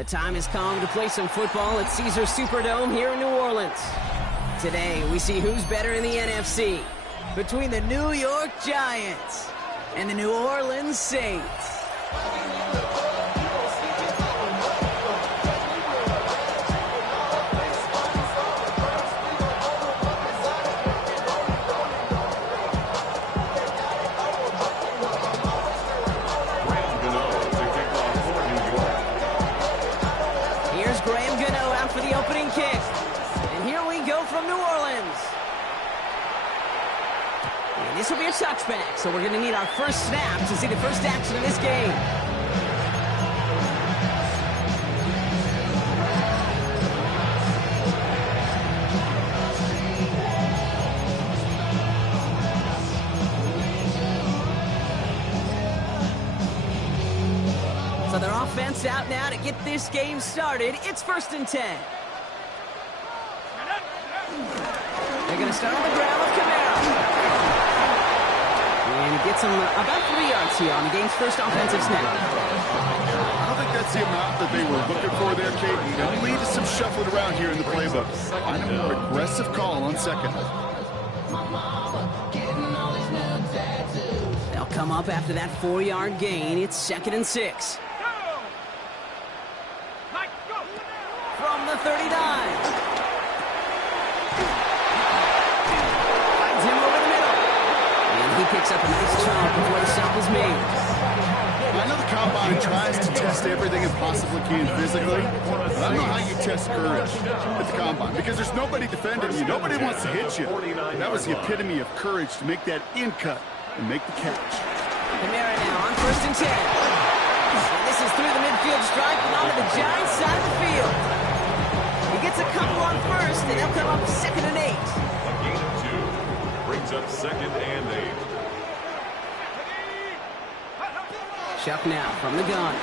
The time has come to play some football at Caesars Superdome here in New Orleans. Today, we see who's better in the NFC between the New York Giants and the New Orleans Saints. For the opening kick. And here we go from New Orleans. And this will be a touchback, so we're going to need our first snap to see the first action of this game. So their offense out now to get this game started. It's 1st and 10. They're going to start on the ground with Camaro. And he gets him about 3 yards here on the game's first offensive snap. I don't think that's the amount that they were looking for there, Kate. They'll lead to some shuffling around here in the playbook. Find a more aggressive call on second. They'll come up after that 4-yard gain. It's 2nd and 6. From the 39. Finds him over the middle. And he picks up a nice chunk before the stop is made. I know the combine tries to test everything it possibly can physically, but I don't know how you test courage at the combine because there's nobody defending you. Nobody wants to hit you. That was the epitome of courage to make that in cut and make the catch. Camara now on 1st and 10. And this is through the midfield stripe and onto the Giants side of the field. He gets a couple on first, and they'll come up 2nd and 8. A gain of 2 brings up 2nd and 8. Chuck now from the gun.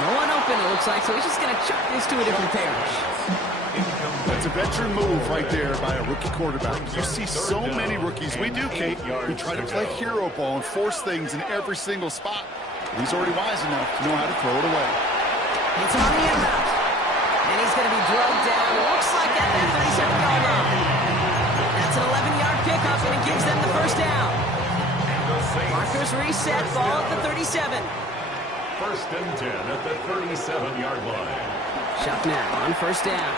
No one open, it looks like, so he's just going to chuck this to a different parish. That's a veteran move right there by a rookie quarterback. You see so many rookies. We do, Kate. We try to play hero ball and force things in every single spot. He's already wise enough to know how to throw it away. It's on the end route. And he's going to be drugged down. Looks like at that 37-yard line. That's an 11-yard pickup, and it gives them the first down. Markers reset, ball at the 37. 1st and 10 at the 37-yard line. Chuck now on 1st down.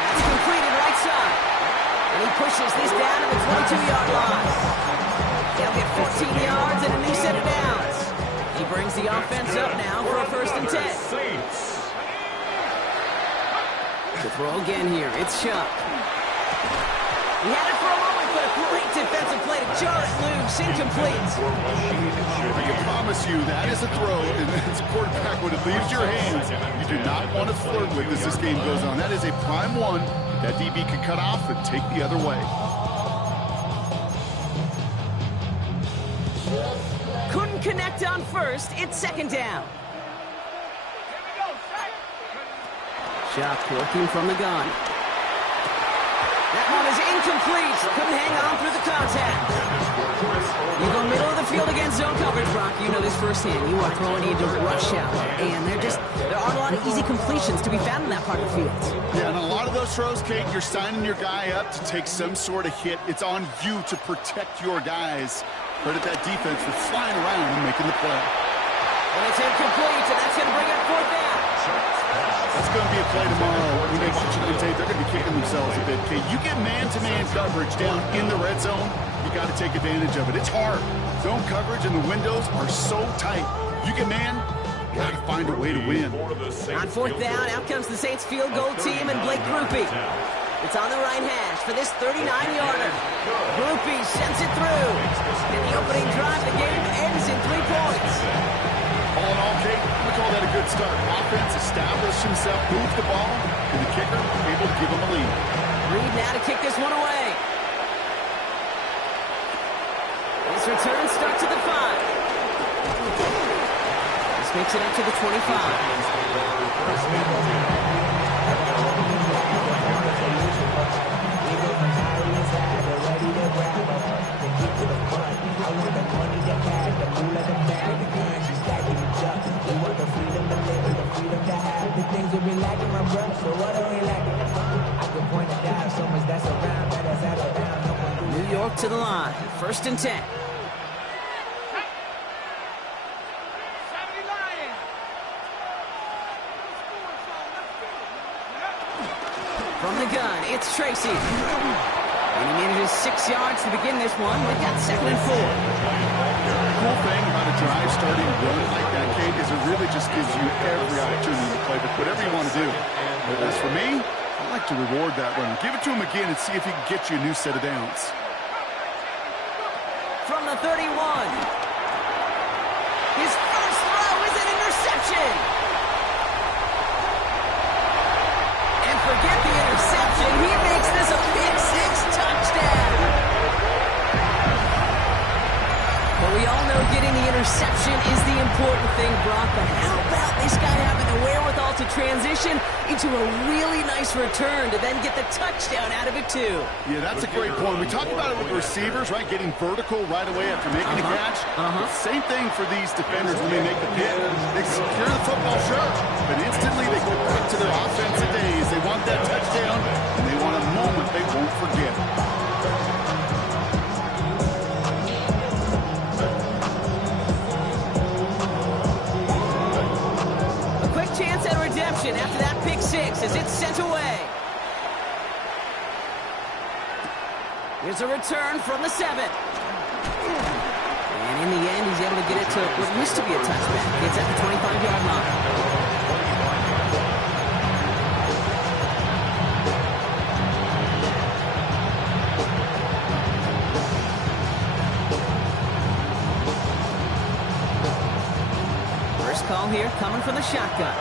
That's completed right side. And he pushes this down to the 22-yard line. They'll get 14 yards and a new set of downs. He brings the offense up now for a 1st and 10. To throw again here, it's Chuck. He had it for a moment, but a great defensive play to jar it loose, incomplete. I can promise you that is a throw, and as a quarterback, when it leaves your hands, you do not want to flirt with as this game goes on. That is a prime one that DB can cut off and take the other way. Couldn't connect on first. It's 2nd down. Chuck working from the gun. That one is incomplete. Couldn't hang on through the contact. You go middle of the field against zone coverage, Brock. You know this firsthand. You are throwing into rush hour. And there aren't a lot of easy completions to be found in that part of the field. Yeah, and a lot of those throws, Kate, you're signing your guy up to take some sort of hit. It's on you to protect your guys. Credit that defense for flying around and making the play. And it's incomplete, and that's going to bring up 4th down. That's going to be a play tomorrow. When they watch it on tape, they're going to be kicking themselves a bit. Okay, you get man-to-man coverage down in the red zone, you got to take advantage of it. It's hard. Zone coverage and the windows are so tight. You get man, you got to find a way to win. On 4th down, out comes the Saints field goal team and Blake Groupie. It's on the right hash for this 39-yarder. Groupie sends it through. And the opening drive of the game ends in 3 points. All in all, Kate, we call that a good start. Offense established himself, moved the ball, and the kicker able to give him a lead. Reed now to kick this one away. His return starts at the 5. This makes it up to the 25. to the line. 1st and 10. From the gun, it's Tracy. And he manages 6 yards to begin this one. We've got 2nd and 4. The cool thing about a drive starting run like that, Kate, is it really just gives you every opportunity to play whatever you want to do. But as for me, I like to reward that run. Give it to him again and see if he can get you a new set of downs. From the 31. His first throw is an interception. And forget the interception. He makes this a pick 6 touchdown. But we all know getting the interception is the important thing, Brock. But how about this guy having the wherewithal to transition into a really nice return to then get the touchdown out of it, too? Yeah, that's a great point. We talked about it with receivers, right? Getting vertical right away after making a catch. Same thing for these defenders when they make the pick. They secure the football, sure, but instantly they go back to their offensive days. They want that touchdown, and they want a moment they won't forget. Chance at redemption after that pick 6 as it's sent away. Here's a return from the 7. And in the end, he's able to get it to what used to be a touchback. It's at the 25-yard line. First call here coming from the shotgun.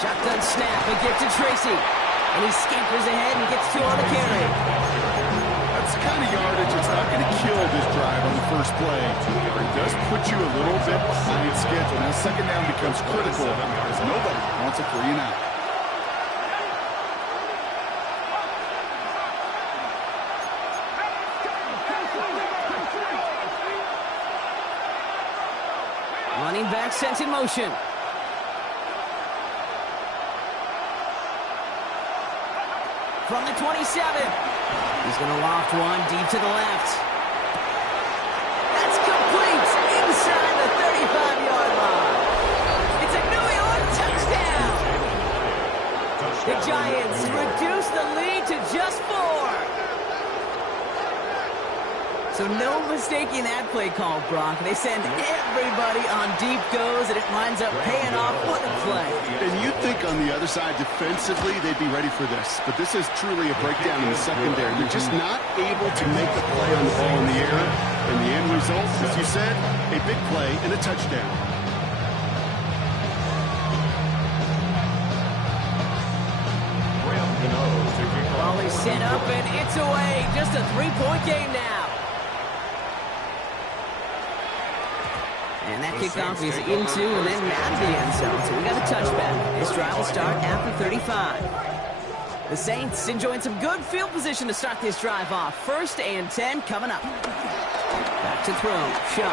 Shotgun snap, a gift to Tracy. And he scampers ahead and gets 2 on the carry. That's the kind of yardage that's not going to kill this drive on the first play. It does put you a little bit behind schedule. Now, 2nd down becomes critical because nobody wants a 3 and out. Running back sent in motion. From the 27. He's going to loft one deep to the left. That's complete inside the 35-yard line. It's a New York touchdown. The Giants reduce the lead to just 4. So no mistaking that play call, Brock. They send everybody on deep goes, and it winds up paying off. What a play. And you'd think on the other side, defensively, they'd be ready for this. But this is truly a breakdown in the secondary. They're just not able to make the play on the ball in the air. And the end result, as you said, a big play and a touchdown. Ball is sent up, and it's away. Just a 3-point game now. And that kickoff is into and then out of the end zone. So we got a touchback. This drive will start after 35. The Saints enjoying some good field position to start this drive off. 1st and 10 coming up. Back to throw. Shaw.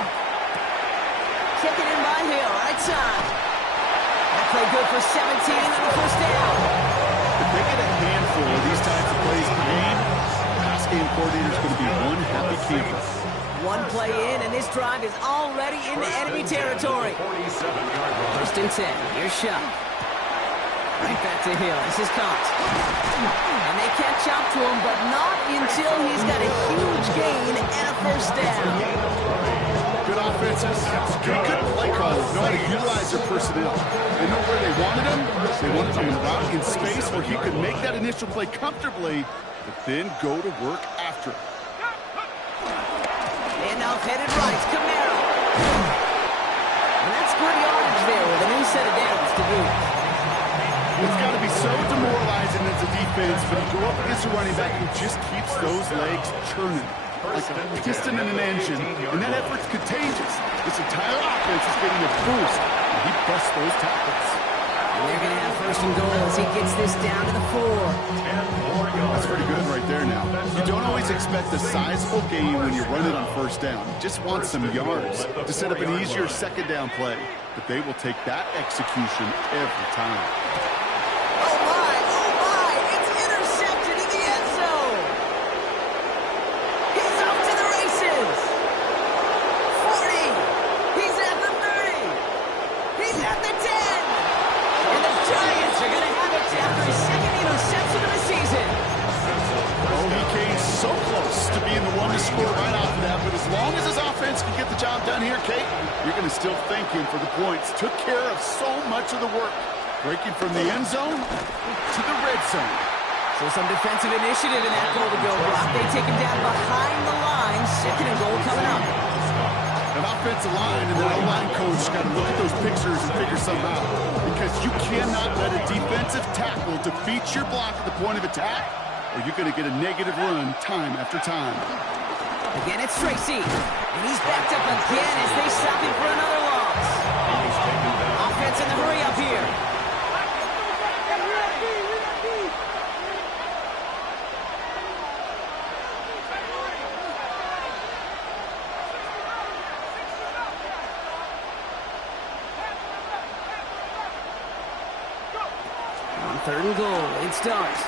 Kicking in by Hill, right side. That play good for 17 and the 1st down. If they get a handful of these types of plays per game, the pass game coordinator is going to be one happy camper. One play in, and this drive is already into enemy territory. 1st and 10. Here's Shaw. Right back to Hill. This is caught. And they catch up to him, but not until he's got a huge gain and a 1st down. Good offenses. Good play callers. Know how to utilize their personnel. They know where they wanted him. They wanted him in space where he could make that initial play comfortably, but then go to work after it. Handoff headed right, Camaro. And that's good yardage there with a new set of downs to boot. It's got to be so demoralizing as a defense when you go up against a running back who just keeps those legs churning. Like a piston in an engine, and that effort's contagious. This entire offense is getting a boost, and he busts those tackles. And they're going to have 1st and goal as he gets this down to the 4. That's pretty good right there now. You don't always expect a sizable gain when you run it on 1st down. You just want some yards to set up an easier 2nd down play. But they will take that execution every time. Oh my, it's intercepted in the end done here, Kate? You're going to still thank him for the points. Took care of so much of the work. Breaking from the end zone to the red zone. So some defensive initiative in that goal to go, Brock. They take him down behind the line. Second and goal coming up. An offensive line and the O-line coach got to look at those pictures and figure something out. Because you cannot let a defensive tackle defeat your block at the point of attack, or you're going to get a negative run time after time. Again, it's Tracy. And he's backed up again as they stop him for another loss. Offense in the hurry up here. Third and goal. It starts.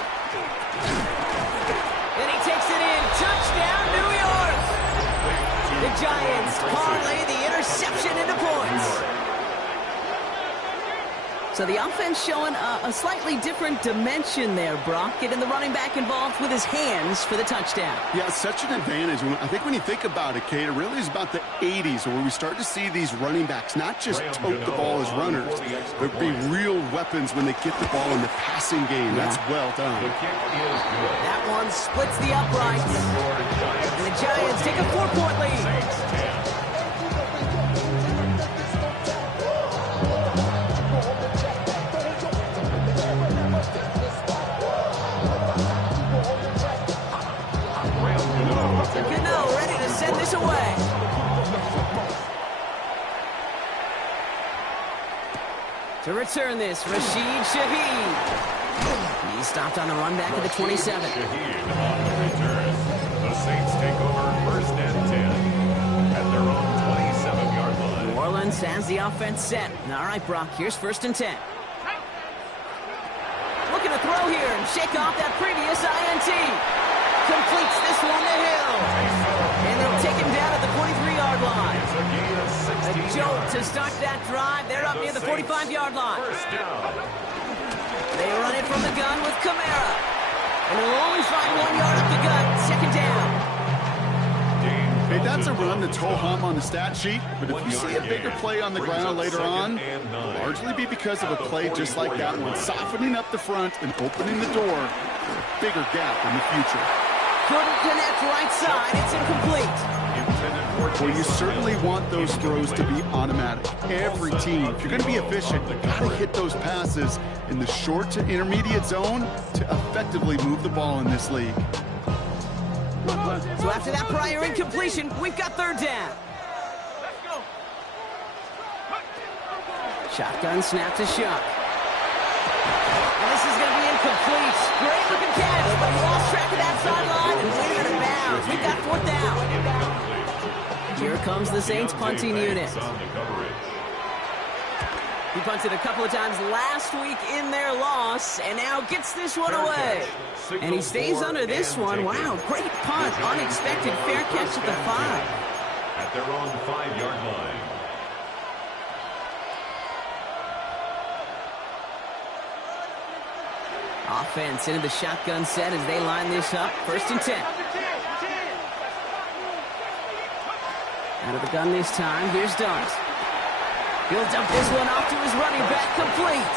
And he takes it in. Touchdown, New York! The Giants parlay the interception into points. So the offense showing a slightly different dimension there, Brock. Getting the running back involved with his hands for the touchdown. Yeah, such an advantage. I think when you think about it, Kate, it really is about the 80s where we start to see these running backs not just tote the ball as runners, but be real weapons when they get the ball in the passing game. That's well done. That one splits the uprights. And the Giants take a 4-point lead. Gano ready to send this away. To return this, Rashid Shaheed. He stopped on the run back at the 27. Shaheed on the return. The Saints take over first and 10 at their own 27-yard line. New Orleans has the offense set. All right, Brock, here's first and 10. Looking to throw here and shake off that previous INT. Completes this one to Hill. And they'll take him down at the 43-yard line. A jolt to start that drive. They're up near the 45-yard line. They run it from the gun with Kamara. And they'll only find 1 yard up the gut. Second down. Hey, that's a run that's ho-hum on the stat sheet, but if you see a bigger play on the ground later on, it'll largely be because of a play just like that one, softening up the front and opening the door for a bigger gap in the future. Couldn't connect right side. It's incomplete. Well, you certainly want those throws to be automatic. Every team, if you're going to be efficient, you got to hit those passes in the short to intermediate zone to effectively move the ball in this league. So after that prior incompletion, we've got third down. Shotgun snap to Shuck. And this is going to be incomplete. Great looking catch, but he lost track of that sideline and went out of bounds. We've got fourth down. Here comes the Saints punting unit. He punted a couple of times last week in their loss, and now gets this one away. And he stays under this one. Wow, great punt. Unexpected fair catch at the 5. At their own 5-yard line. Offense into the shotgun set as they line this up. First and 10. Out of the gun this time. Here's Dart. He'll dump this one off to his running back. Complete.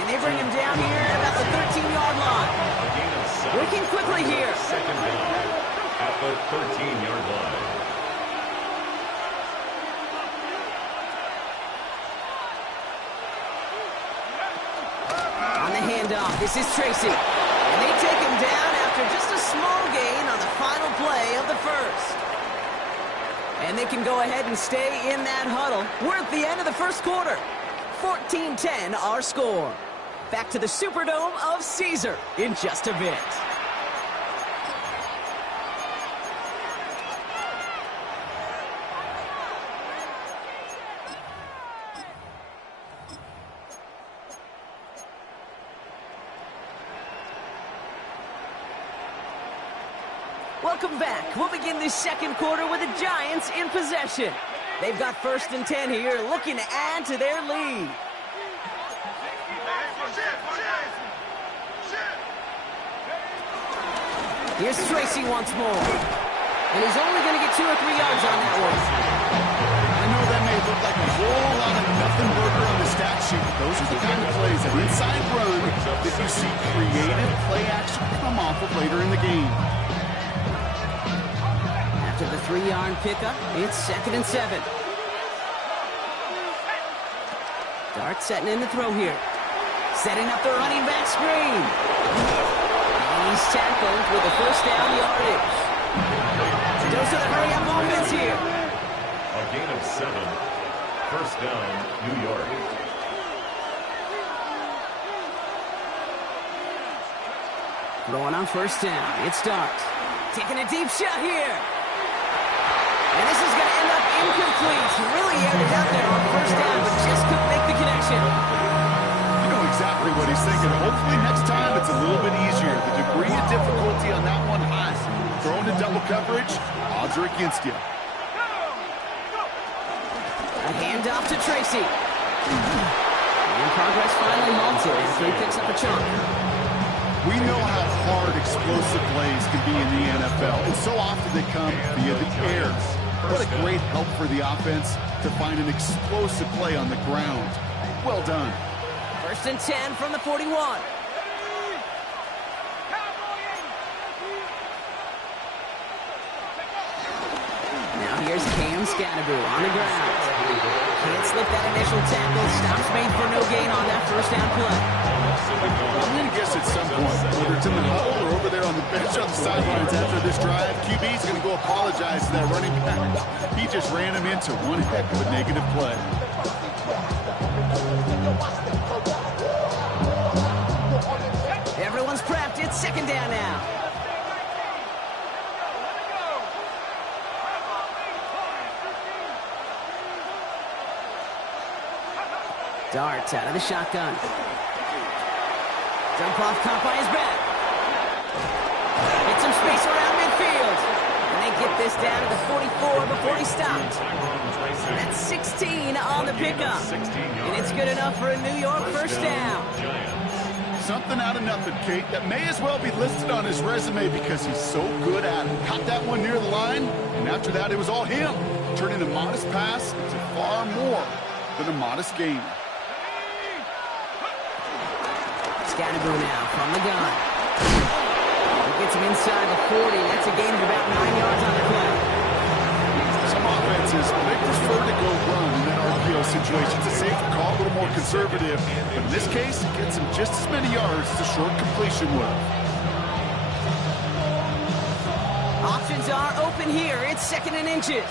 And they bring him down here at about the 13-yard line. Working quickly here. Second down at the 13-yard line. On the handoff, this is Tracy. And they take him down after just a small gain on the final play of the first. And they can go ahead and stay in that huddle. We're at the end of the first quarter. 14-10 our score. Back to the Superdome of Caesar in just a bit. Welcome back. We'll begin this second quarter with the Giants in possession. They've got first and 10 here, looking to add to their lead. Here's Tracy once more. And he's only going to get 2 or 3 yards on that one. look like a whole lot of nothing burger on the stat sheet. Those are the kind of plays, an inside run, that you see creative play action come off of later in the game. After the 3-yard pickup, it's 2nd and 7. Dart setting in the throw here. Setting up the running back screen. And he's tackled with the first down yardage. Dose of the hurry-up offense here. A gain of 7. First down, New York. Throwing on first down. It's Dart. Taking a deep shot here. And this is going to end up incomplete. He really aired it out there on first down, but just couldn't make the connection. You know exactly what he's thinking. Hopefully next time it's a little bit easier. The degree of difficulty on that one high. Thrown to double coverage, odds are against you. A handoff to Tracy. And progress finally halted after he picks up a chunk. We know how hard explosive plays can be in the NFL, and so often they come via the air. What a great help for the offense to find an explosive play on the ground. Well done. 1st and 10 from the 41. Now here's Cam Scatterbroo on the ground. Can't slip that initial tackle. Stops made for no gain on that first down play. I'm going to guess at some point, whether it's in the huddle or over there on the bench on the sidelines after this drive, QB's going to go apologize to that running back. He just ran him into one heck of a negative play. Everyone's prepped. It's 2nd down now. Dart out of the shotgun. Dump off caught by his back. Get some space around midfield. And they get this down to the 44 before he stopped. That's 16 on the pickup. And it's good enough for a New York first down. Something out of nothing, Kate, that may as well be listed on his resume because he's so good at it. Caught that one near the line, and after that it was all him. Turning a modest pass into far more than a modest gain. Scatterbroo now from the gun. He gets him inside the 40. That's a gain of about 9 yards on the play. Some offenses, they prefer to go run in that RPO situation. It's a safer call, a little more conservative. But in this case, it gets him just as many yards as a short completion would. Options are open here. It's 2nd and inches.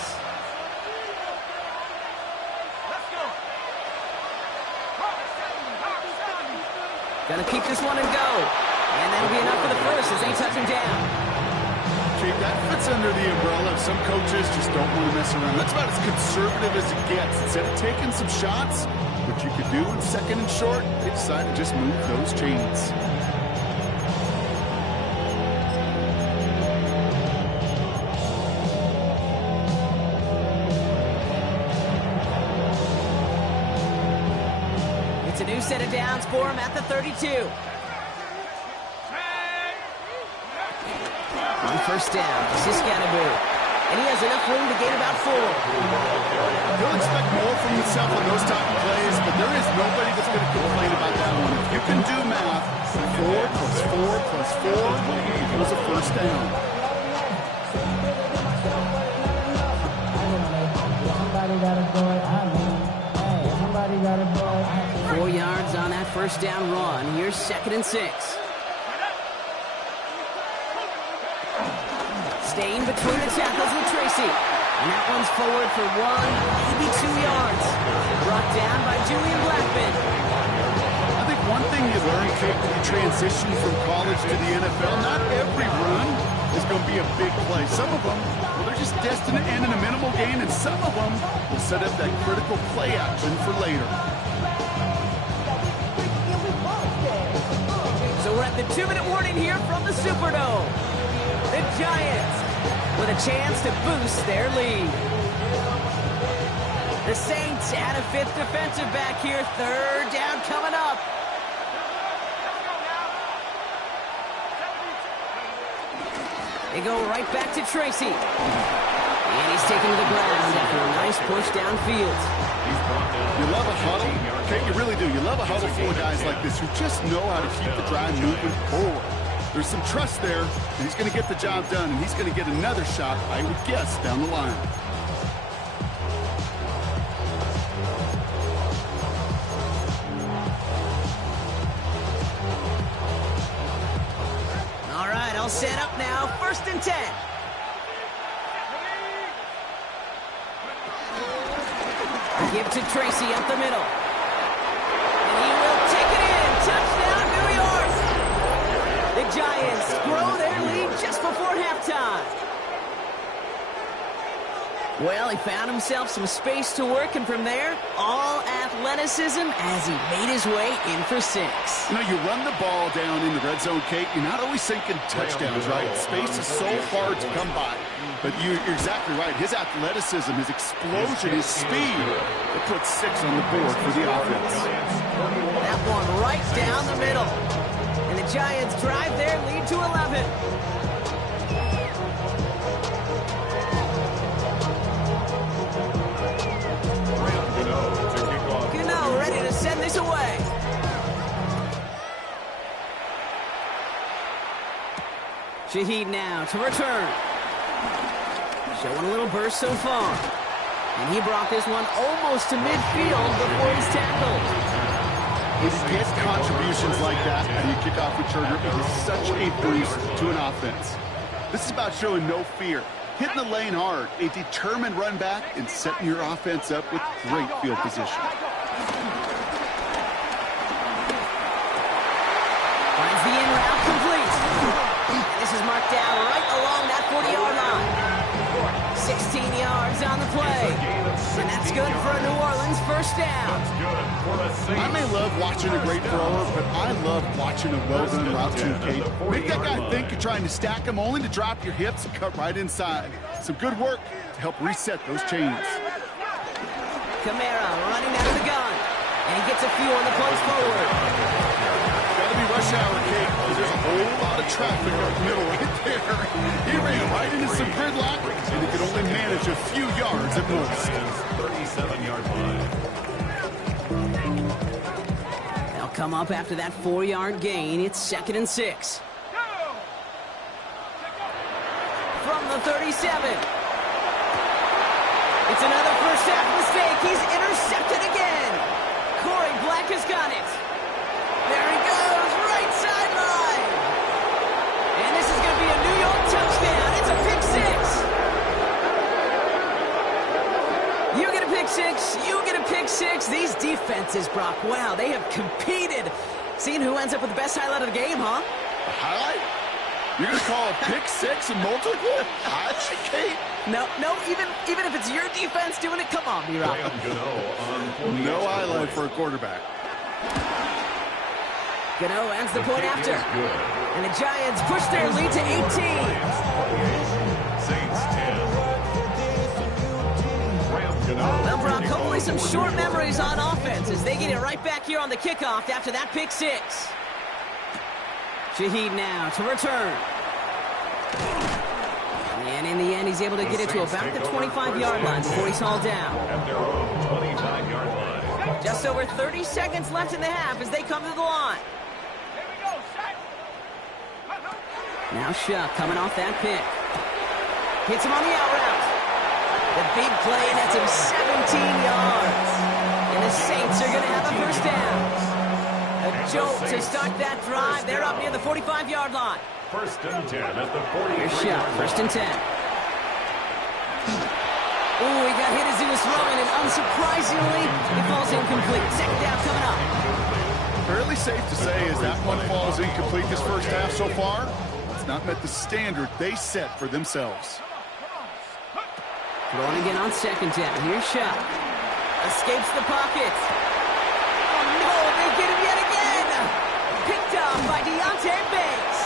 Gonna keep this one and go. And that'll be enough for the first as they touch him down. Kate, that fits under the umbrella of some coaches just don't want to mess around. That's about as conservative as it gets. Instead of taking some shots, which you could do in 2nd and short, they decide to just move those chains. It's a new set of downs for him at the 32. On first down, this is Scatterbroo. And he has enough room to gain about 4. He'll expect more from himself on those type of plays, but there is nobody that's going to complain about that one. If you can do math, 4 plus 4 plus 4 equals a first down. Somebody got a boy. Hey, somebody got a boy. 4 yards on that first down run. Here's 2nd and 6. Staying between the tackles with Tracy. And that one's forward for 1, maybe 2 yards. Brought down by Julian Blackman. I think one thing you learn, Kate, when you transition from college to the NFL, not every run is going to be a big play. Some of them, well, they're just destined to end in a minimal gain, and some of them will set up that critical play action for later. So we're at the 2-minute warning here from the Superdome. The Giants with a chance to boost their lead. The Saints add a 5th defensive back here. 3rd down coming up. They go right back to Tracy. And he's taken to the ground after a nice push downfield. You love a huddle. Okay, you really do. You love a huddle full of guys like this who just know how to keep the drive moving forward. There's some trust there, and he's going to get the job done, and he's going to get another shot, I would guess, down the line. All right, all set up now. 1st and 10. Give to Tracy up the middle. And he will take it in. Touchdown, New York. The Giants grow their lead just before halftime. Well, he found himself some space to work, and from there, all athleticism as he made his way in for 6. You know, you run the ball down in the red zone, Kate, you're not always thinking touchdowns, right? Space is so hard to come by. But you're exactly right. His athleticism, his explosion, his speed, it puts 6 on the board for the offense. That one right down the middle. And the Giants drive their lead to 11. Gano ready to send this away. Shaheed now to return. Showing a little burst so far. And he brought this one almost to midfield before he's tackled. When you get contributions like that and you kick off returner, it is such a boost to an offense. This is about showing no fear, hitting the lane hard, a determined run back, and setting your offense up with great field position. Finds the in route complete. And this is marked down right along that 40-yard line. 16 yards on the play. And that's good for a New Orleans 1st down. I may love watching a great thrower, but I love watching a well-done route too, Kate. Make that guy think you're trying to stack him only to drop your hips and cut right inside. Some good work to help reset those chains. Kamara running out of the gun. And he gets a few on the plays forward. Gotta be rush hour, Kate, because there's a whole lot of traffic up the middle right there. He ran right into some gridlock, and he could only manage a few yards at most. 37-yard line. They'll come up after that 4-yard gain. It's 2nd and 6. From the 37. It's another first half mistake. He's intercepted again. Corey Black has got it. There he goes, right sideline. And this is going to be a New York touchdown. It's a pick 6. You get a pick 6. You get a pick 6. These defenses, Brock, wow, they have competed. Seeing who ends up with the best highlight of the game, huh? Highlight? You're going to call a pick 6 and multiple? Highlight, Kate? No, even if it's your defense doing it, come on, B-Rock. No highlight for a quarterback. Gano ends the point after. And the Giants push their lead to 18. Saints 10. Well, Brock, hopefully some short memories on offense as they get it right back here on the kickoff after that pick 6. Shaheed now to return. And in the end, he's able to get it to about the 25-yard line before he's hauled down. At their own 25-yard line. Just over 30 seconds left in the half as they come to the line. Now Shuck coming off that pick. Hits him on the out route. The big play nets him 17 yards. And the Saints are going to have a first down. A jolt to start that drive. They're up near the 45-yard line. 1st and 10 at the 40. Here's Shuck, 1st and 10. Ooh, he got hit as he was throwing, and unsurprisingly, it falls incomplete. 2nd down coming up. Fairly safe to say as that one falls incomplete this first half so far. It's not met the standard they set for themselves. Throwing again on 2nd down. Here's Shuck. Escapes the pocket. Oh, no, they get him yet again. Picked up by Deontay Banks.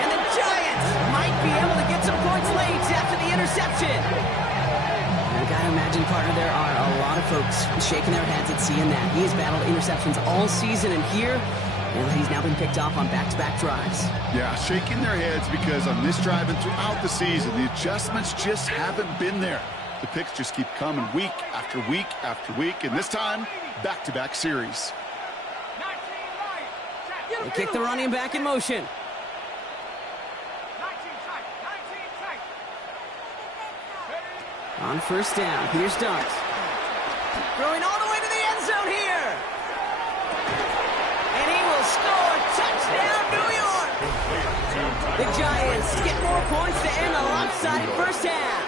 And the Giants might be able to get some points late after the interception. I gotta imagine, partner, there are a lot of folks shaking their heads at seeing that. He has battled interceptions all season, and here And he's now been picked off on back-to-back drives. Yeah, shaking their heads because on this drive and throughout the season, the adjustments just haven't been there. The picks just keep coming week after week after week, and this time, back-to-back series. They kick the running back in motion. On first down, here's Starks. Throwing all the way to the end zone here. And he will score. Touchdown, New York. The Giants get more points to end the lopsided first half.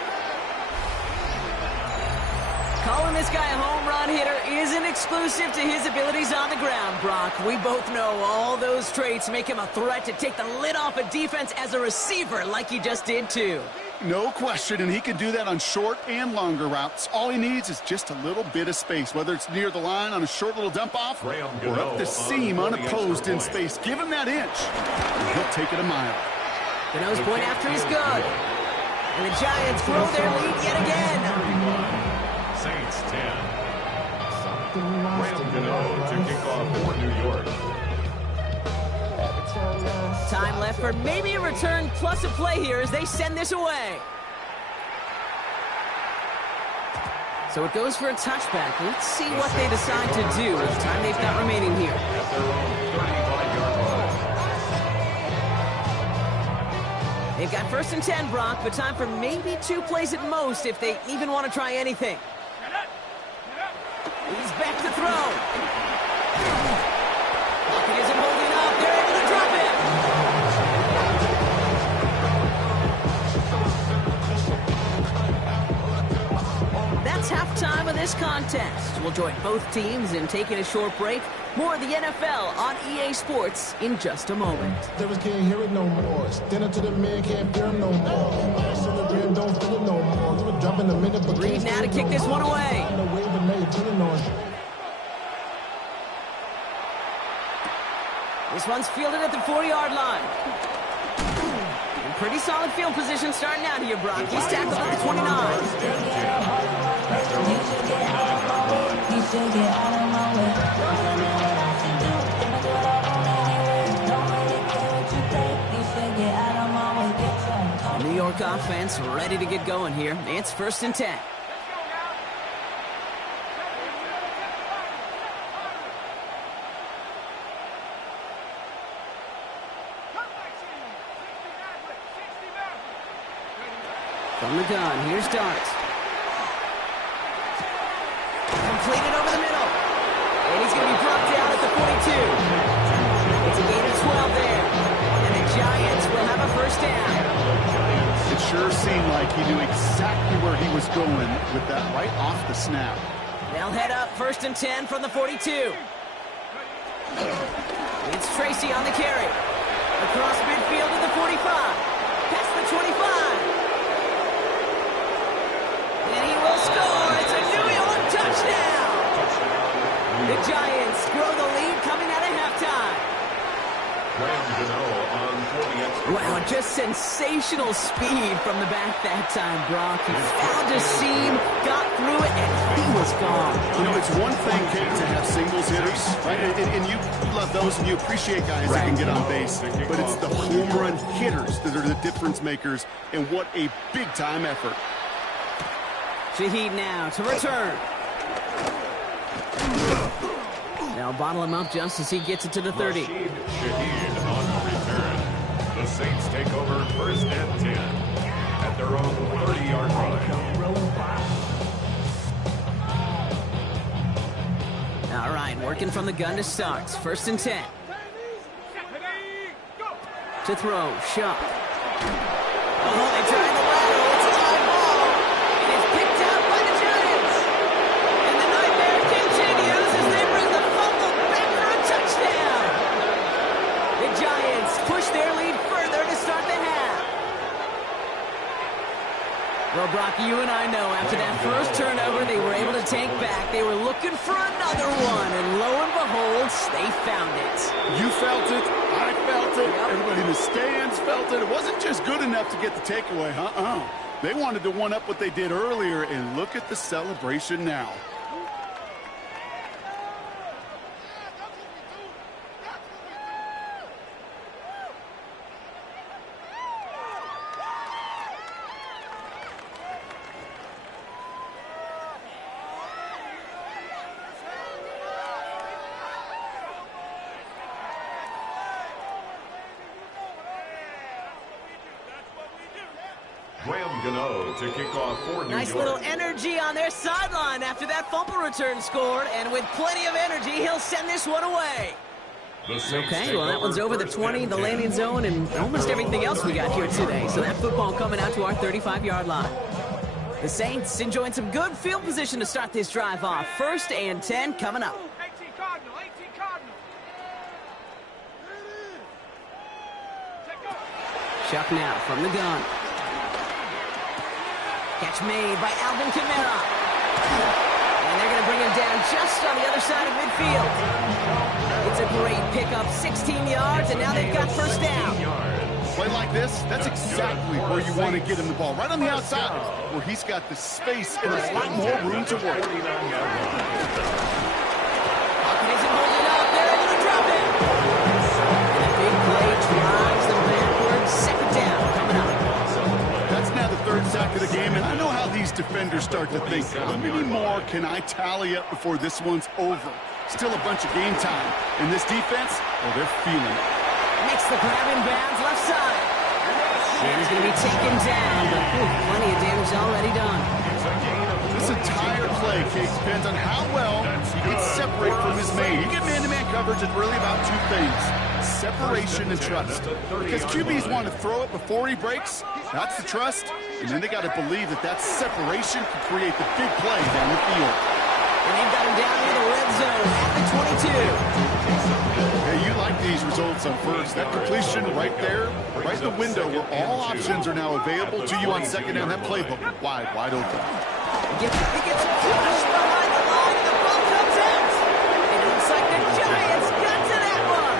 Calling this guy a home run hitter isn't exclusive to his abilities on the ground, Brock. We both know all those traits make him a threat to take the lid off a defense as a receiver like he just did too. No question, and he can do that on short and longer routes. All he needs is just a little bit of space, whether it's near the line on a short little dump-off or up the seam unopposed in space. Give him that inch, and he'll take it a mile. The nose point after is good. And the Giants grow their lead yet again. Saints 10. Graham Gano to kick off for New York. Time left for maybe a return plus a play here as they send this away. So it goes for a touchback. Let's see what they decide to do with the time they've got remaining here. At their own 35-yard line. They've got first and 10, Brock, but time for maybe 2 plays at most if they even want to try anything. He's back to throw. Pocket isn't holding up. They're able to drop him. That's halftime of this contest. We'll join both teams in taking a short break. More of the NFL on EA Sports in just a moment. Can't hear it no more. Stand up to the man, can't fear him no more. So the man don't feel it no more. You were dropping a minute, but Reed now to kick this one away. This one's fielded at the 40-yard line. And pretty solid field position starting out here, Brock. He's tackled at the 29. The New York offense ready to get going here. It's first and 10. From the gun, here's Darts. Completed over the middle. And he's going to be brought down at the 42. It's a gain of 12 there. And the Giants will have a first down. It sure seemed like he knew exactly where he was going with that right off the snap. They'll head up first and 10 from the 42. It's Tracy on the carry. Across midfield to the 45. Past the 25. And he will score. It's a New York touchdown. The Giants grow the lead coming out of halftime. Wow, just sensational speed from the back that time, Brock. He found a seam, got through it, and he was gone. You know, it's one thing, Kate, to have singles hitters, right? And you love those, and you appreciate guys that can get on base. But it's the home run hitters that are the difference makers, and what a big-time effort. Shaheed now to return. They'll bottle him up just as he gets it to the 30. Shaheed on the return. The Saints take over first and 10 at their own 30-yard line. All right, working from the gun to Starks. First and 10. To throw, Shuck. Oh, they tried the lateral. It's a high ball. And it's picked out by the Giants. And the nightmare continues as they bring the fumble back for a touchdown. The Giants push their lead further to start the half. Well, Brock, you and I know after that first turnover they were able to take back. They were looking for another one, and lo and behold, they found it. You felt it. I felt it. Everybody in the stands felt it. It wasn't just good enough to get the takeaway, huh? They wanted to one-up what they did earlier, and look at the celebration now. Graham Gano to kick off for New Nice York. little energy on their sideline after that fumble return scored, and with plenty of energy, he'll send this one away. The Saints Okay, take well, that one's over the first 20, and the 10. landing zone, and almost everything else we got here today. So that football coming out to our 35-yard line. The Saints enjoying some good field position to start this drive off. 1st and 10 coming up. 18 Cardinal, 18 Cardinal. Chuck now from the gun. Catch made by Alvin Kamara. And they're going to bring him down just on the other side of midfield. It's a great pickup, 16 yards, and now they've got first down. Play like this, that's exactly where you want to get him the ball. Right on the outside, where he's got the space and a lot more room to work. Pocket isn't holding up. They're able to drop it. And a big play drives them backwards. 2nd down coming up. That's now the 3rd sack of the game, and I know how these defenders start to think. How many more can I tally up before this one's over? Still a bunch of game time. And this defense, oh, they're feeling it. Makes the grab in bounds left side. And he's going to be taken down, but plenty of damage already done. This entire play, Kate, depends on how well he can separate from his man. You get man-to-man coverage, it's really about 2 things. Separation and trust. Because QBs want to throw it before he breaks. That's the trust. And then they got to believe that that separation can create the big play down the field. And they've got him down near the red zone at the 22. Hey, you like these results on 1st. That completion right there, right in the window where all options are now available to you on 2nd down. That playbook wide open. He gets pushed behind the line, and the ball comes out. And it looks like the Giants got to that one.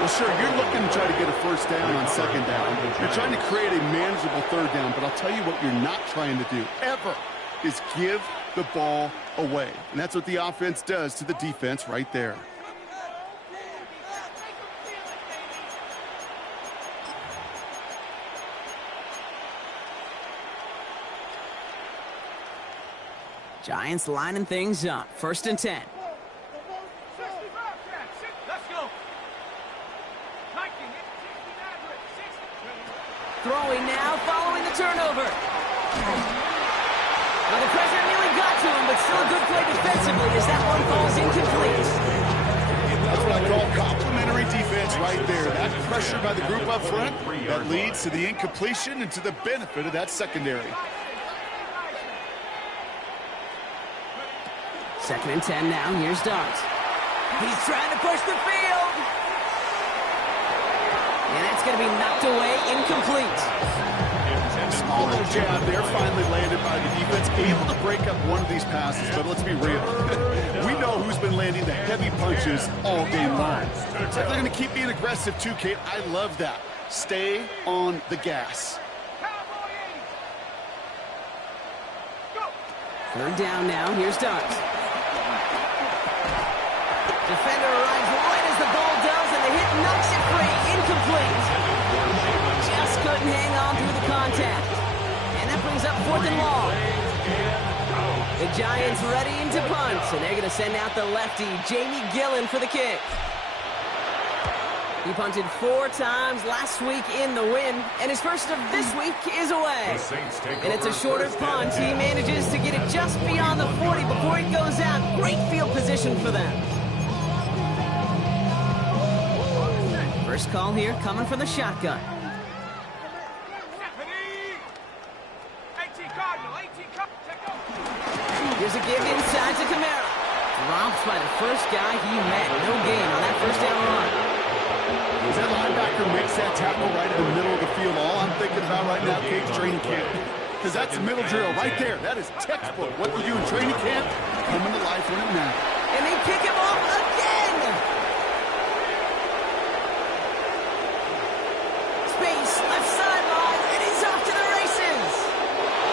Well, sure, you're looking to try to get a first down on 2nd down. You're trying to create a manageable 3rd down, but I'll tell you what you're not trying to do, ever, is give the ball away. And that's what the offense does to the defense right there. Giants lining things up. 1st and 10. Let's go. Throwing now, following the turnover. Well, the pressure nearly got to him, but still a good play defensively as that one falls incomplete. That's what I call complimentary defense right there. That pressure by the group up front, that leads to the incompletion and to the benefit of that secondary. 2nd and 10 now. Here's Dart. He's trying to push the field. And that's going to be knocked away, incomplete. Small little jab there, finally landed by the defense, able to break up one of these passes, but let's be real. We know who's been landing the heavy punches all game long. Looks like they're going to keep being aggressive too, Kate. I love that. Stay on the gas. 3rd down now. Here's Dart. Defender arrives right as the ball does, and the hit knocks it free. Incomplete. Just couldn't hang on through the contact. And that brings up 4th and long. The Giants readying to punt, and they're going to send out the lefty, Jamie Gillen, for the kick. He punted 4 times last week in the win, and his first of this week is away. And it's a shorter punt. He manages to get it just beyond the 40 before it goes out. Great field position for them. First call here coming from the shotgun. 18 Cardinal, 18 Cardinal. Here's a give inside to Kamara. Dropped by the first guy he met. No gain on that first down run. As that linebacker makes that tackle right in the middle of the field, all I'm thinking about right now, Kate's training camp. Because that's a middle drill right there. That is textbook. What you do in training camp, coming to life when it matters. And they pick him off again. Space, left sideline, and he's off to the races.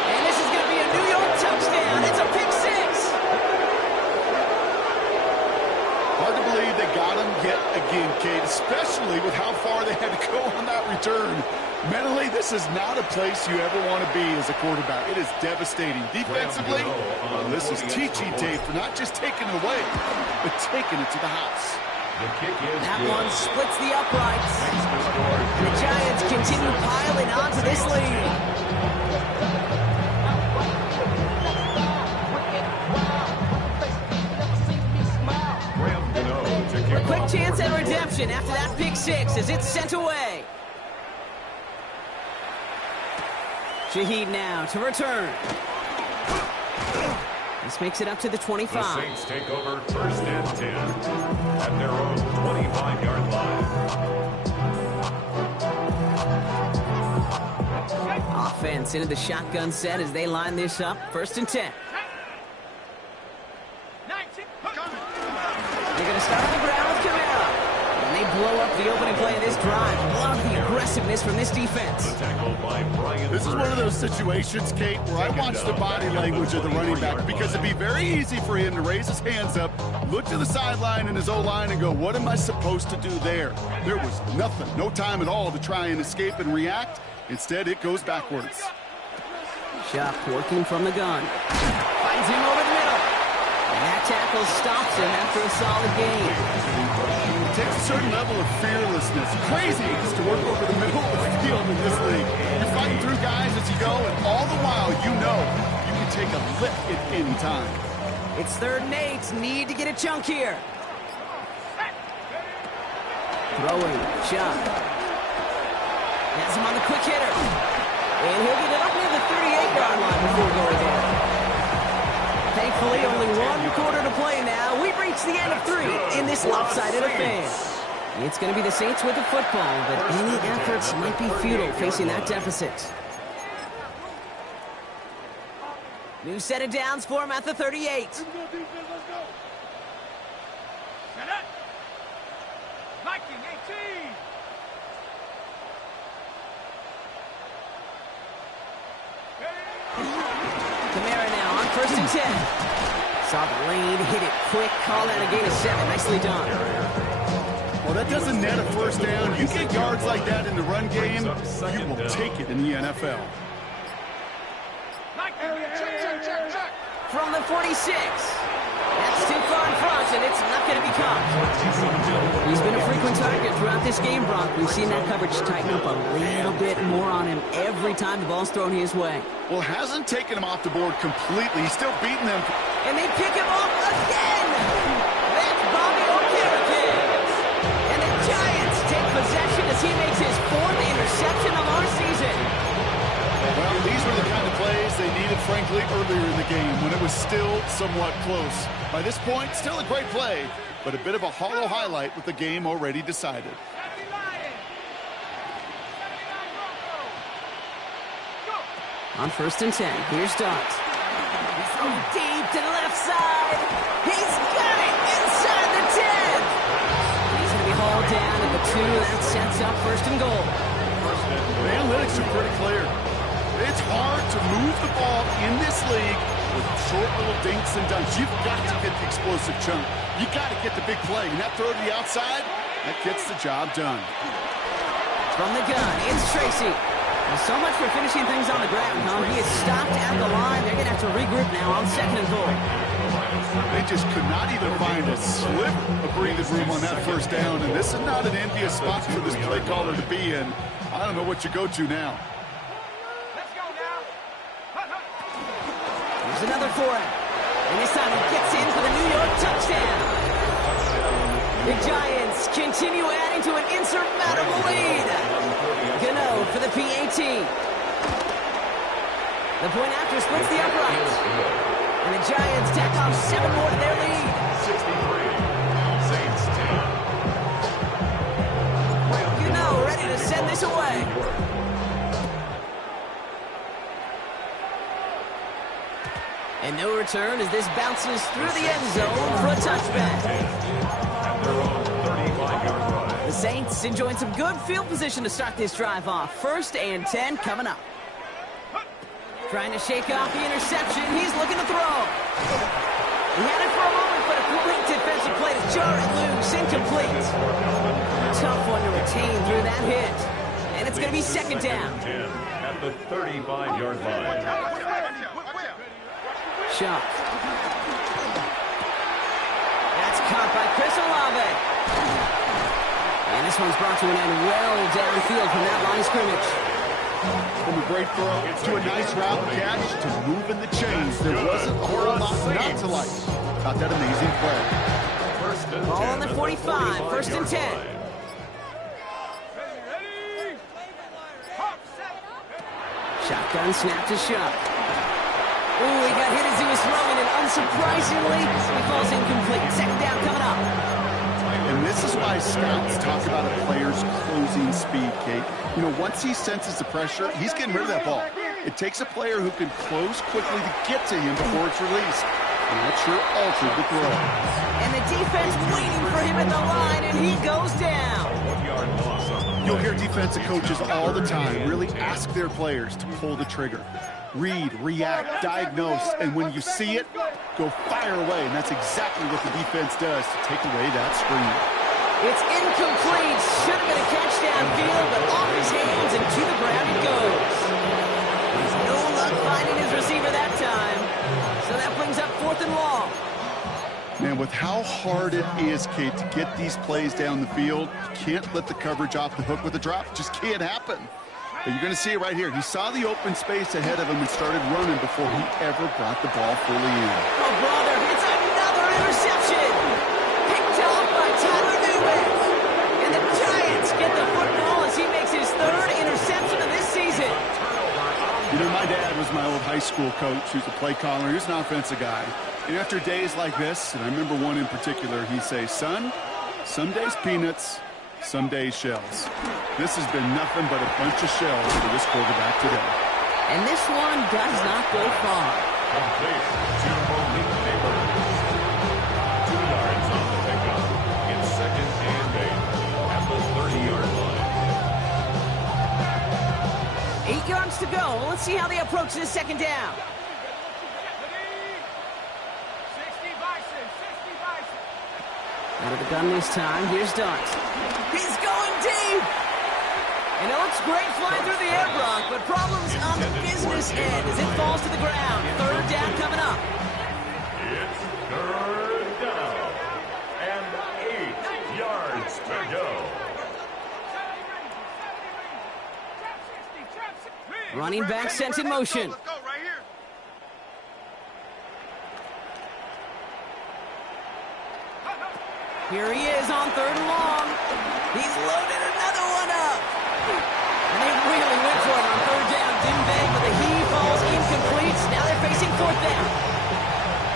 And this is going to be a New York touchdown. It's a pick 6. Hard to believe they got him yet again, Kate, especially with how far they had to go on that return. Mentally, this is not a place you ever want to be as a quarterback. It is devastating. Defensively, well, this is teaching tape for not just taking it away, but taking it to the house. That one splits the uprights. The Giants continue piling onto this lead. reception after that pick six as it's sent away. Shaheed now to return. This makes it up to the 25. The Saints take over first and 10 at their own 25-yard line. Offense into the shotgun set as they line this up. First and 10. They're going to start on the ground with Kamara. And they blow up the opening play of this drive. Love the aggressiveness from this defense. This is one of those situations, Kate, where I watch the body language of the running back because it'd be very easy for him to raise his hands up, look to the sideline in his O-line and go, what am I supposed to do there? There was nothing, no time at all to try and escape and react. Instead, it goes backwards. Shuck working from the gun. Finds him over the middle. And that tackle stops him after a solid gain. It takes a certain level of fearlessness, craziness to work over the middle of the field in this league. You're fighting through guys as you go, and all the while you know you can take a lick at any time. It's 3rd and 8. Need to get a chunk here. Throwing. Shuck. Has him on the quick hitter. And he'll get it up near the 38-yard line before going down. Thankfully, only 1 quarter to play now. We've reached the end of 3 in this lopsided affair. It's going to be the Saints with the football, but any efforts might be futile facing that deficit. New set of downs for him at the 38. Kamara now on 1st and 10. Saw the lane, hit it quick, call out a gain of 7. Nicely done. Well, that doesn't net a first down. You get yards like that in the run game, you will take it in the NFL. From the 46. That's too far in front, and it's not going to be caught. He's been a frequent target throughout this game, Brock. We've seen that coverage tighten up a little bit more on him every time the ball's thrown his way. Well, hasn't taken him off the board completely. He's still beating them. And they pick him off again! That's Bobby O'Kerrigan! And the Giants take possession as he makes his 4th interception of our season. Well, these were the kind of plays they needed, frankly, earlier in the game when it was still somewhat close. By this point, still a great play, but a bit of a hollow highlight with the game already decided. On 1st and 10, here's Dart. He's deep to the left side. He's got it inside the 10. He's going to be hauled down at the 2. That sets up 1st and goal. The analytics are pretty clear. It's hard to move the ball in this league with short little dinks and dunks. You've got to get the explosive chunk. You got to get the big play. And that throw to the outside, that gets the job done. From the gun, it's Tracy. Well, so much for finishing things on the ground, huh? He is stopped at the line. They're going to have to regroup now on 2nd and goal. They just could not even find a sliver of breathing room on that first down. And this is not an envious spot for this play caller to be in. I don't know what you go to now. Here's another for him. And this time he gets in for the New York touchdown. The Giants continue adding to an insurmountable lead. Gano for the PAT. The point after splits the uprights. And the Giants tack on 7 more to their lead. 63. Saints 10. Gano ready to send this away. And no return as this bounces through the end zone for a touchback. The Saints enjoying some good field position to start this drive off. 1st and 10 coming up. Trying to shake off the interception. He's looking to throw. He had it for a moment, but a complete defensive play to jar it loose. Incomplete. Tough one to retain through that hit. And it's going to be 2nd down. At the 35-yard line. Shot. That's caught by Chris Olave. And this one's brought to an end well downfield from that line of scrimmage. From a great throw to a nice route catch to moving the chains. There wasn't a whole lot not to like about that amazing play. First and Ball 10 on the 45, 1st and 10. Shotgun snap to Shuck. Ooh, he got hit as he was throwing, and unsurprisingly, he falls incomplete. Second down coming up. And this is why scouts talk about a player's closing speed, Kate. You know, once he senses the pressure, he's getting rid of that ball. It takes a player who can close quickly to get to him before it's released. And that sure altered the throw. And the defense waiting for him at the line, and he goes down. 1 yard loss on the You'll hear defensive coaches all the time really ask their players to pull the trigger. Read, react, diagnose, and when you see it, go fire away. And that's exactly what the defense does to take away that screen. It's incomplete. Should have been a catch downfield, but off his hands and to the ground it goes. He's no luck finding his receiver that time. So that brings up 4th and long. Man, with how hard it is, Kate, to get these plays down the field, you can't let the coverage off the hook with a drop. It just can't happen. But you're going to see it right here. He saw the open space ahead of him and started running before he ever brought the ball fully in. Oh, brother, it's another interception. Picked off by Tyler Newman. And the Giants get the football as he makes his 3rd interception of this season. You know, my dad was my old high school coach. He was a play caller. He was an offensive guy. And after days like this, and I remember one in particular, he'd say, son, some days peanuts, some days shells. This has been nothing but a bunch of shells for this quarterback today. And this one does not go far. complete to Malik Neighbors. 2 yards on the pickup. It's 2nd and 8 at the 30-yard line. 8 yards to go. Let's see how they approach this 2nd down. 60 Bison, 60 Bison. Out of the gun this time. Here's Dart. He's going deep. And it looks great flying through the air, Brock, but problems on the business end as it falls to the ground. 3rd down coming up. It's 3rd down and 8 yards to go. Running back sent in motion. Let's go right here. Here he is on 3rd and long. He's loaded another one up. And they really went for it on 3rd down, didn't they? But the he falls incomplete. Now they're facing 4th down.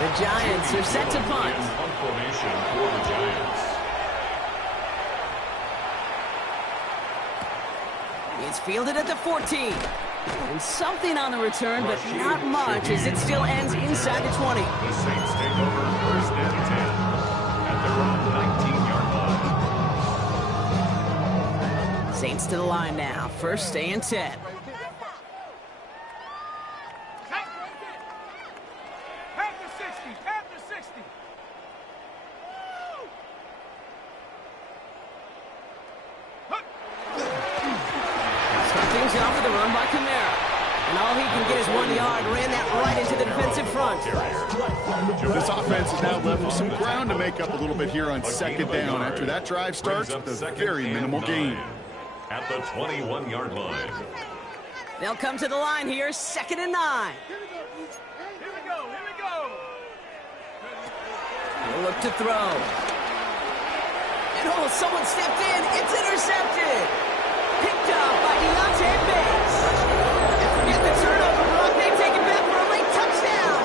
The Giants are set to punt. Punt formation for the Giants. It's fielded at the 14. And something on the return, but not much as it still ends inside the 20. The Saints take over 1st and 10 at their own 19-yard line. Saints to the line now. 1st and 10. Half the 60, half the 60. Start things off with a run by Kamara. And all he can get is 1 yard. Ran that right into the defensive front. This offense is now left with some ground to make up a little bit here on 2nd down. After that drive starts with a very minimal gain. At the 21-yard line. They'll come to the line here. 2nd and 9. Here we go, here we go. He'll look to throw. And oh, someone stepped in. It's intercepted. Picked up by Deontay Bates. And forget the turnover, Brock. They take it back for a late touchdown.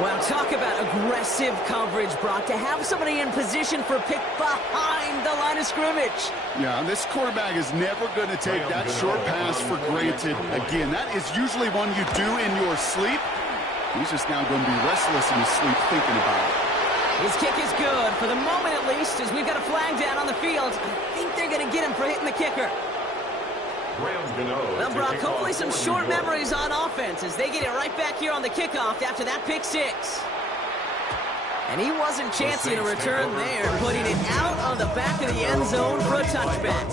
Well, talk about aggressive coverage, Brock. To have somebody in position for a pick behind the line of scrimmage. Yeah, this quarterback is never going to take that short pass for granted. Again, that is usually one you do in your sleep. He's just now going to be restless in his sleep thinking about it. His kick is good, for the moment at least, as we've got a flag down on the field. I think they're going to get him for hitting the kicker. Well, Brock, hopefully some short memories on offense as they get it right back here on the kickoff after that pick 6. And he wasn't chancing a return there, putting it out of the back of the end zone for a touchback.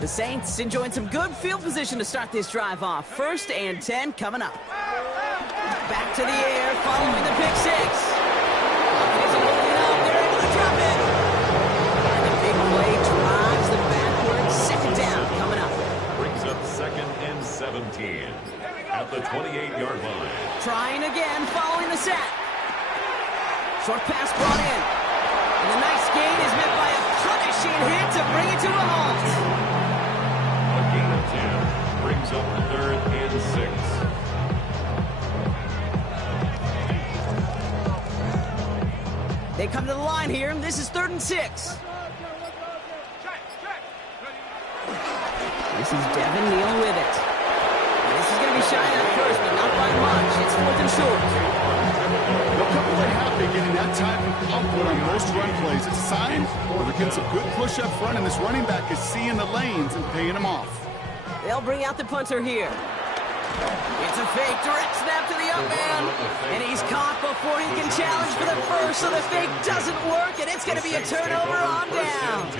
The Saints enjoying some good field position to start this drive off. 1st and 10 coming up. Back to the air following the pick 6. Isn't holding up. They're able to drop it. And the big play drives them backwards. 2nd down coming up. Brings up 2nd and 17 at the 28-yard line. Trying again following the set. Short pass brought in. And the nice gain is met by a punishing hit to bring it to a halt. A gain of 10 third and 6. They come to the line here, and this is 3rd and 6. Check, check. This is Devin Neal with it. And this is going to be shy at first, but not by much. It's 4th and short. They'll come away happy getting that type of output on most run plays. It's a sign where they're getting some good push up front, and this running back is seeing the lanes and paying them off. They'll bring out the punter here. It's a fake direct snap to the young man. And he's caught before he can challenge for the first, so the fake doesn't work, and it's going to be a turnover on downs.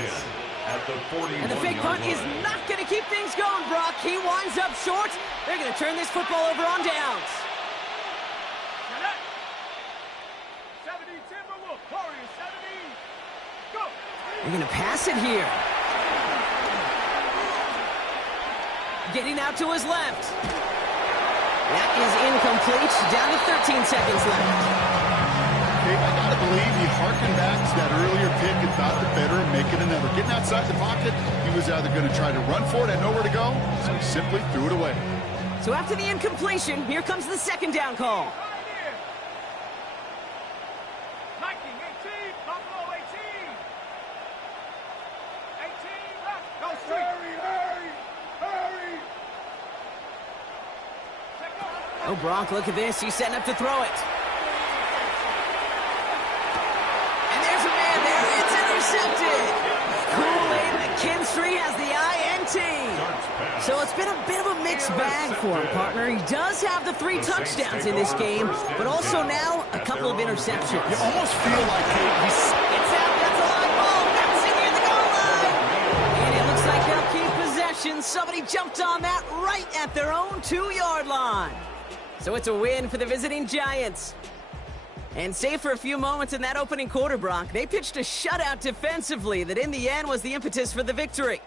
And the fake punt is not going to keep things going, Brock. He winds up short. They're going to turn this football over on downs. 70 Timberwolf, Warriors 70. Go. They're going to pass it here. Getting out to his left. That is incomplete. Down to 13 seconds left. Okay, I gotta believe he harkened back to that earlier pick and thought the better of making another. Getting outside the pocket, he was either going to try to run for it and nowhere to go, so he simply threw it away. So after the incompletion, here comes the 2nd down call. Right here. Viking 18, Buffalo 18. 18 left. Go straight. Hurry. Check up. Oh, Brock, look at this. He's setting up to throw it. And there's a man there. It's intercepted. Kool-Aid McKinstry has the INT. So it's been a bit of a mixed bag for him, partner. He does have the 3 touchdowns in this game, but also now a couple of interceptions. You almost feel like he's... It's out. That's a live ball. Bouncing near the goal line. And it looks like they'll keep possession. Somebody jumped on that right at their own 2-yard line. So it's a win for the visiting Giants. And save for a few moments in that opening quarter, Brock, they pitched a shutout defensively that in the end was the impetus for the victory.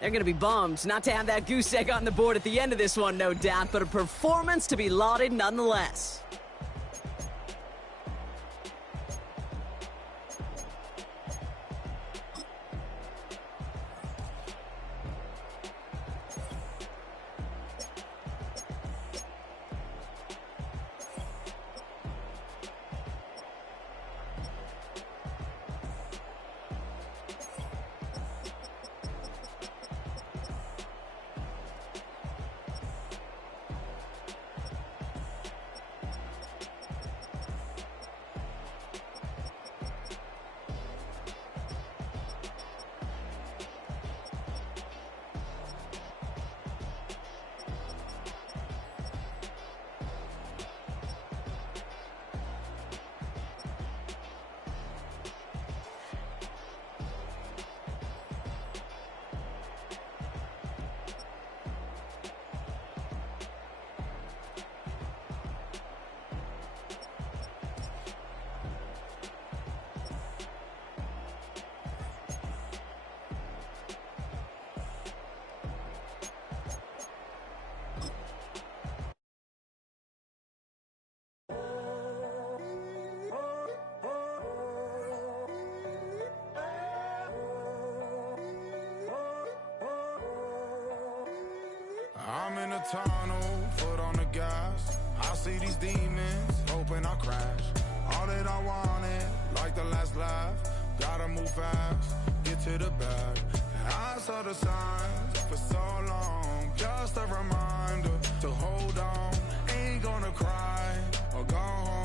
They're going to be bummed not to have that goose egg on the board at the end of this one, no doubt, but a performance to be lauded nonetheless. I'm in a tunnel, foot on the gas. I see these demons, hoping I crash. All that I wanted, like the last laugh. Gotta move fast, get to the bag. I saw the signs for so long, just a reminder to hold on. Ain't gonna cry or go home.